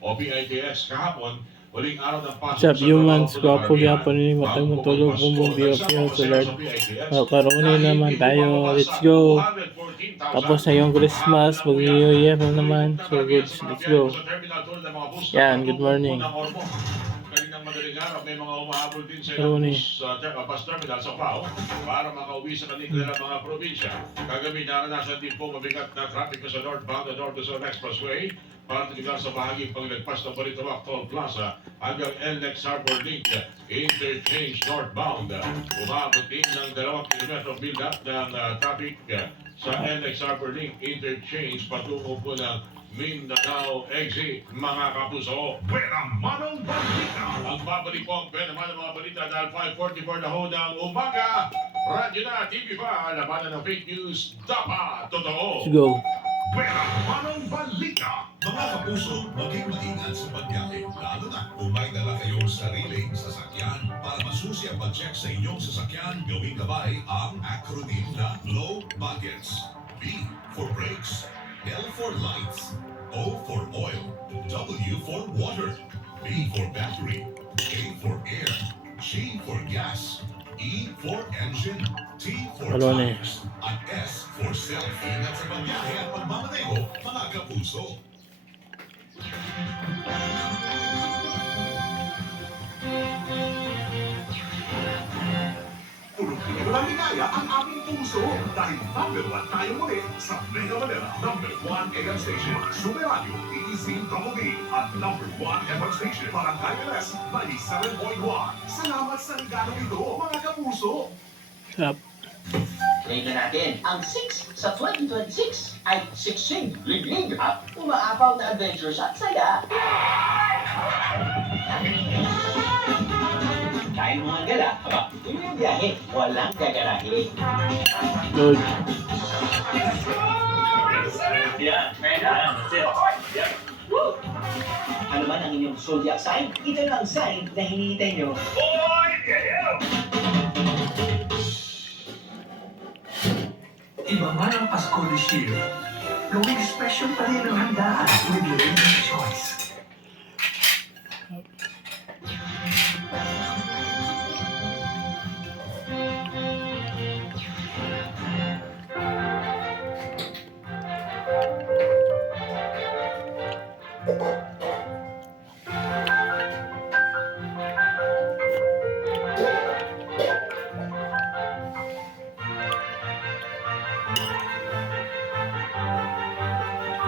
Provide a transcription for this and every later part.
o PITX kahapon. Uling araw ng pasok What's up, humans? Gwapo gyapon ni matay mo tulog bumbong BOPO sa Lord. Karoon naman tayo. Let's go. Tapos na yung Christmas, mag New Year na naman. So good. Let's go. Yan, good morning. Kaninang madaling araw, may mga umahabol din sa Karoon bus terminal sa Pao para makauwi sa kanilang mga probinsya. Kagabi naranasan din po mabigat na traffic sa northbound at North Luzon Expressway, partikular sa bahaging paglagpas ng Balintawak Toll Plaza hanggang NLEX Harbor Link Interchange northbound. Umabot din ng 2 kilometro build-up ng traffic sa NLEX Harbor Link Interchange patungo po ng Mindanao exit, mga kapuso. Pwera Manong Balita. Ang babalik po ang Pwera Manong mga balita dahil 5:44 na ho ng umaga. Radyo na, TV pa, labanan ng fake news, dapat totoo. Let's go. Pwera Manong Balita. Mga kapuso, maging maingat sa pagbiyahe, lalo na kung may dala kayong sariling sasakyan. Para masusi ang pag-check sa inyong sasakyan, gawing gabay ang acronym na Low Buckets. B for brakes, L for lights, O for oil, W for water, B for battery, A for air, G for gas, E for engine, T for tires, at S for self. Ingat sa pagbiyahe at pagmamaneho, mga kapuso. Puro-puro lang ligaya ang aming puso dahil number 1 tayo muli sa Mega Manila. Number 1 AM Station, Super Radio, DZWB at number 1 FM Station, Barangay LS, 97.1. Salamat sa regalo ito, mga kapuso! Up. Tingnan natin, ang 6 sa 2026 ay siksing, liglig at umaapaw na adventures at saya. Kain mga gala, aba, tuloy ang biyahe, walang gagarahe. Good. Yan, that's it. Yan. Woo! Ano man ang inyong zodiac sign, ito na ang sign na hinihintay nyo. Iba man ang Pasko this year, gawing special pa rin ang handaan with Lady's Choice.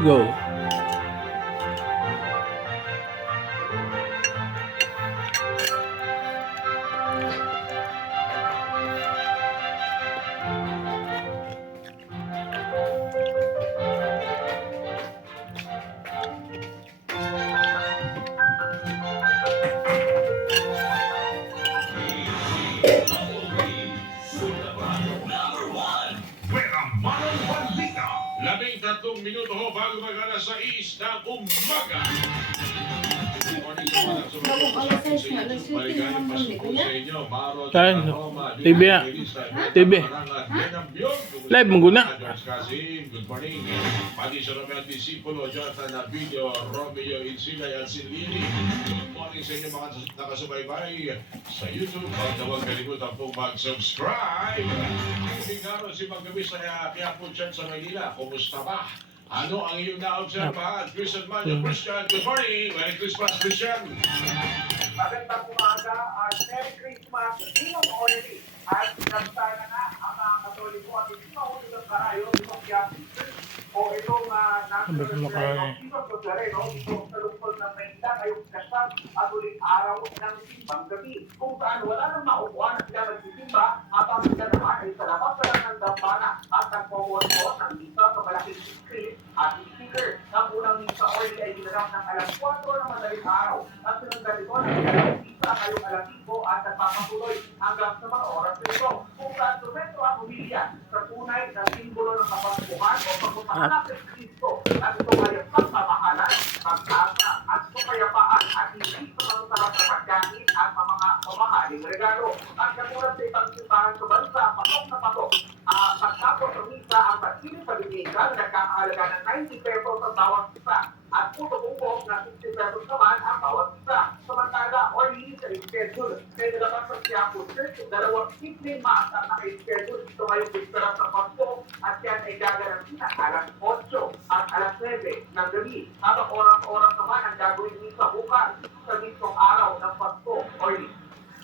Go. Pwera Manong Balita. 13 minuto ho bago mag-alas 6 ng umaga. Saan? TV ya? TV. Live mo guna? Good morning. Pati sa Romel Discipulo, Jonathan Abilio, Romeo Insilay at Silili. Good morning sa inyo mga nakasubaybay sa YouTube. Huwag kalimutan pong mag-subscribe. Muling araw si Magabi sa Quiapo dyan sa Maynila. Kumusta ba? Ano ang iyong na-obserbahan? Christian Manyo, Christian, good morning! Merry Christmas, Christian! Magandang umaga at Merry Christmas, Ninong Orly. At nagsa na nga ang mga Katoliko at hindi mahuli ng karayo itong Yasin o itong nasa itong Nazareno, itong salungkol ng Maynila ngayong kasal at uling araw ng simbang gabi. Kung saan wala nang makukuha na sila nagsisimba at ang sila naman ay sa labas pa lang ng dampana at nagpamuha ng misa sa malaking screen at speaker. Ang unang misa Orly ay ginanap ng alas 4 ng madaling araw at sinundan ito ng misa ngayong alas 5 at nagpapatuloy hanggang sa mga oras nito. Kung saan sumento ang humilya sa tunay na simbolo ng kapaskuhan o pagpapahanap ng Kristo at ito ay ang pagmamahalan, pag-asa at kapayapaan at hindi pagkakasarap na pagkain at mga mamahaling regalo. At katulad sa ibang simbahan sa bansa, patok na patok. Pagkapos ng misa ang pagkiling sa bibigyan, nagkakahalaga ng 90 pesos ang bawat isa. At puto-pupo na 60 pesos naman ang bawat isa. Samantala, only sa schedule. May nilabas sa Quiapo Church, dalawang simple mass ang naka-schedule dito ngayong bispera sa Pasko at yan ay gagaranti na alas 8 at alas 9 ng gabi. Habang oras-oras naman ang gagawin misa bukas sa mismong araw ng Pasko. Only.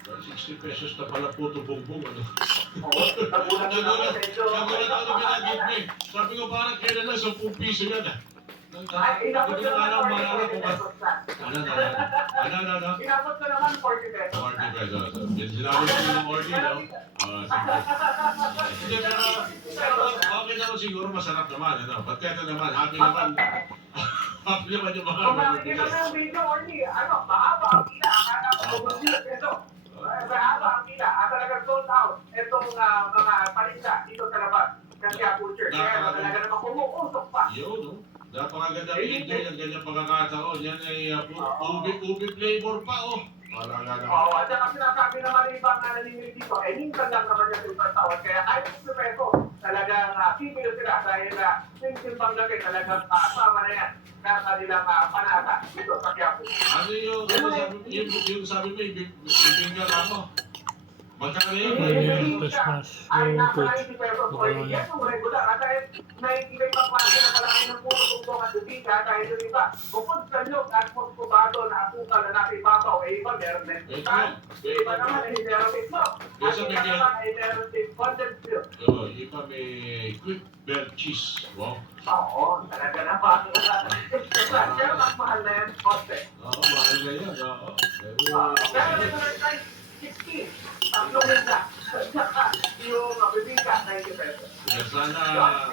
60 pesos na pala po ito bumbong. Ano? Oo, nagulat na ako medyo. Nagulat ako na binagit mo eh. Sabi ko parang kailan lang 10 piso yan ah. Ay, inabot ko naman 40 kung pesos na. ano? Inabot ko naman 40 pesos. 40 pesos. Sinabi ko ng 40, no? Sige. Hindi, pero okay naman siguro, masarap naman. Ano? Pagketa naman, happy naman. Happy naman yung mga Kung makikita mo yung video, Orly, mahaba ang pila. Akala ko bumagsilat ito. Mahaba ang pila. At talagang sold out itong mga palinda dito sa labas ng Quiapo Church. Kaya talaga naman kumukusok pa. Yun, no? Napakaganda i-enjoy ang ganyang pagkakataon. Yan ay ubi flavor pa, oh. Wala nga naman. Oo, at saka sinasabi naman ng ibang naniningil dito, minsan lang naman yung silver tawad. Kaya kahit 60 peso, talagang pipilo sila dahil simple gabi talagang kasama na yan ng kanilang panata dito sa Quiapo. Ano yung sabi mo, ibigyan ka mo. Magkano yun? Merry Christmas. Ay, Yung nasa coach. 90 pesos po. Yan yung regular. At dahil may ibang klase na kalaki ng puso tungtong at dubika dahil yung iba, bukod sa nyog at muskubado na asukal na nasa ibabaw, iba meron din itan. Iba naman ay meron din itlog. At iba naman ay meron din condensed milk. Iba may quick belt cheese. Wow. Oo, talaga na pa. Pero mas mahal na yan, konti. Oo, mahal na yan. Oo. Pero ito na tayo, 16. Tatlong linda. Yung bibika, 90 pesos. Sana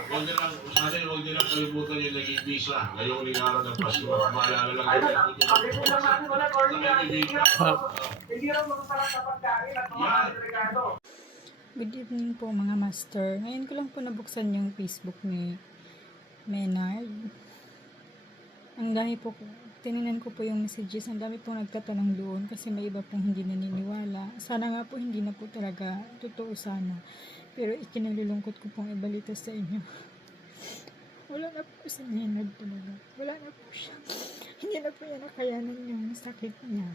huwag nilang kalimutan yung naging visa ngayong uling araw ng Pasko. Maalala lang Ayun, yung pag-ipon natin ulit, Orly, hindi rin mo parang sa pagkain at mga regalo. Good evening po mga master. Ngayon ko lang po nabuksan yung Facebook ni Menard. Ang dami po, tininan ko po yung messages. Ang dami pong nagtatanong doon kasi may iba pong hindi naniniwala. Sana nga po hindi na po talaga totoo sana. Pero ikinalulungkot ko pong ibalita sa inyo. Wala na po si Menard talaga. Wala na po siya. Hindi na po niya nakayanan yung sakit niya.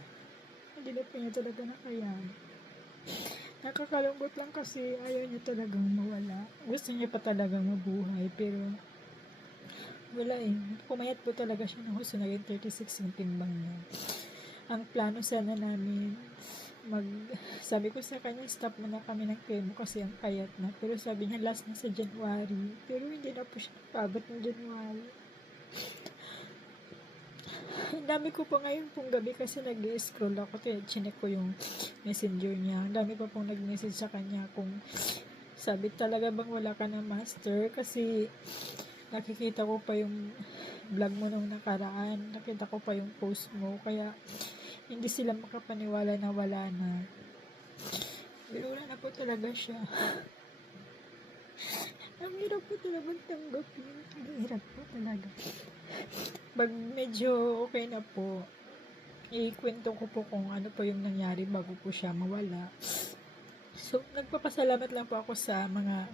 Hindi na po niya talaga nakayanan. Nakakalungkot lang kasi ayaw niya talagang mawala. Gusto niya pa talagang mabuhay pero wala eh. Pumayat po talaga siya ng gusto naging 36 yung timbang niya. Ang plano sana namin sabi ko sa kanya stop muna kami ng chemo kasi ang payat na. Pero sabi niya last na sa January. Pero hindi na po siya napabot ng January. Ang dami ko po ngayon pong gabi kasi nag-scroll ako. Chinek ko yung messenger niya. Ang dami pa pong nag-message sa kanya kung sabi talaga bang wala ka na master kasi nakikita ko pa yung vlog mo nung nakaraan. Nakita ko pa yung post mo. Kaya hindi sila makapaniwala na wala na. Pero wala na po talaga siya. Ang hirap po talaga tanggapin. Ang hirap po talaga. Pag medyo okay na po, ikwento ko po kung ano po yung nangyari bago po siya mawala. So, nagpapasalamat lang po ako sa mga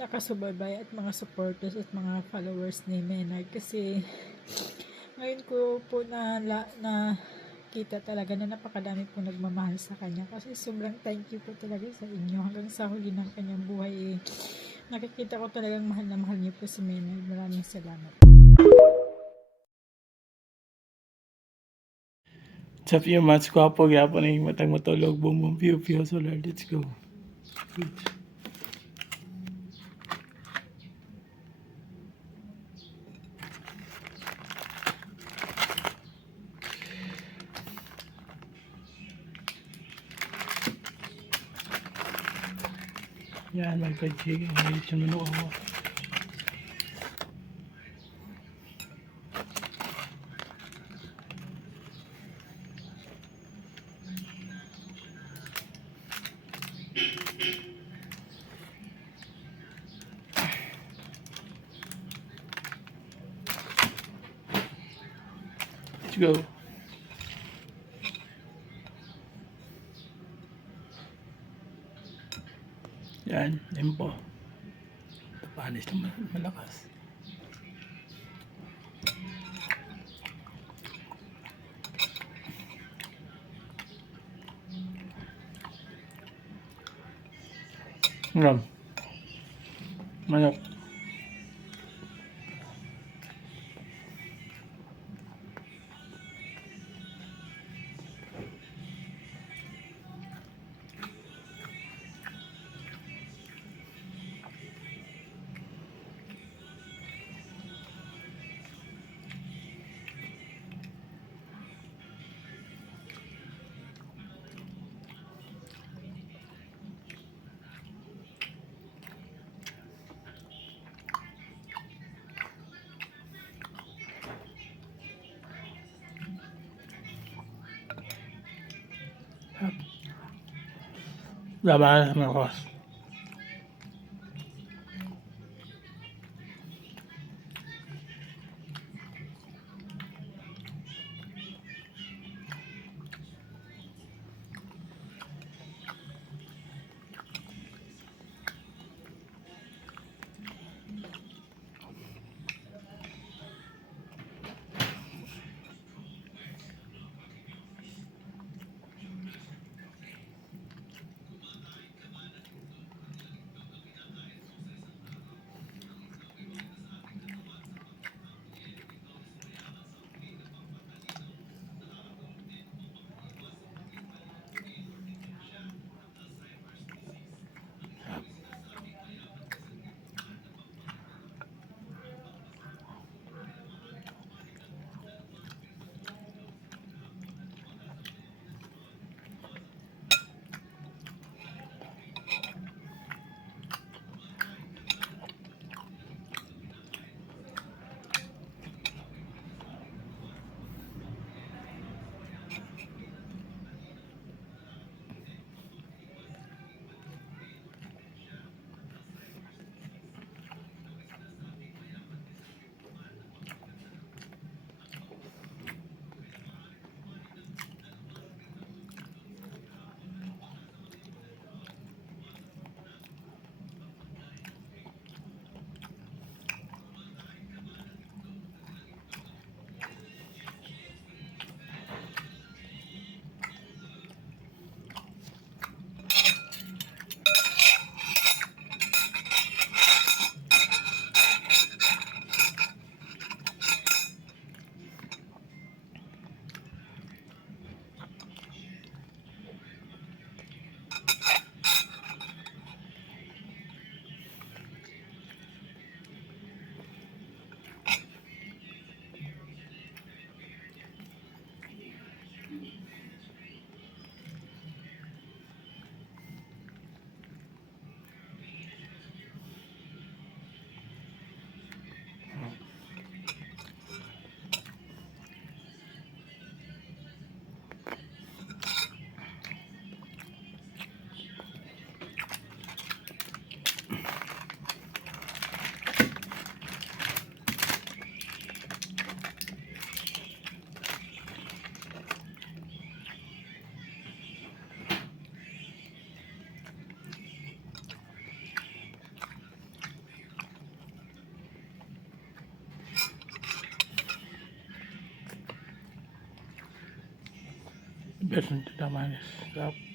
nakasubaybay at mga supporters at mga followers ni Menard kasi ngayon ko po na kita talaga na napakadami po nagmamahal sa kanya kasi sobrang thank you po talaga sa inyo hanggang sa huli ng kanyang buhay nakikita ko talagang mahal na mahal niyo po si Menard. Maraming salamat. Sa few months ko po gyapon ning matang matulog bumong piu solar. Let's go. Yan, magka-jig. Ngayon siya manok ako. Let's go. Yan, tempo. Panis na malakas. Alam. Manok. Labanan sa mga besan tidak manis. Sarap.